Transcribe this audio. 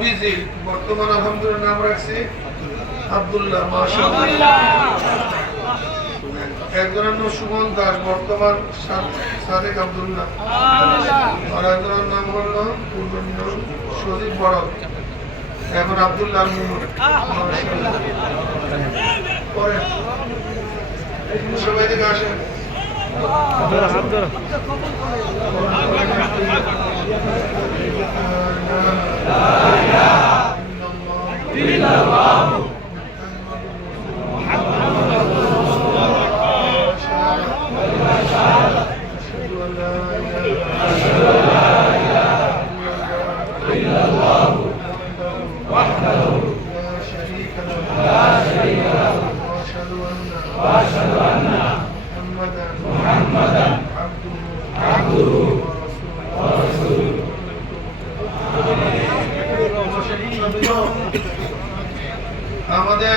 Busy বর্তমান আলহামদুলিল্লাহ নাম রাখছি আব্দুল্লাহ মাশাআল্লাহ। একজনের নাম সুমন দাস বর্তমান সাদেক আব্দুল্লাহ। আর একজনের নাম হলো নাম সজীব বড় এখন আব্দুল্লাহ পরে। সবাই দিকে আসেন। واشهد ان محمدا عبده ورسوله আমাদের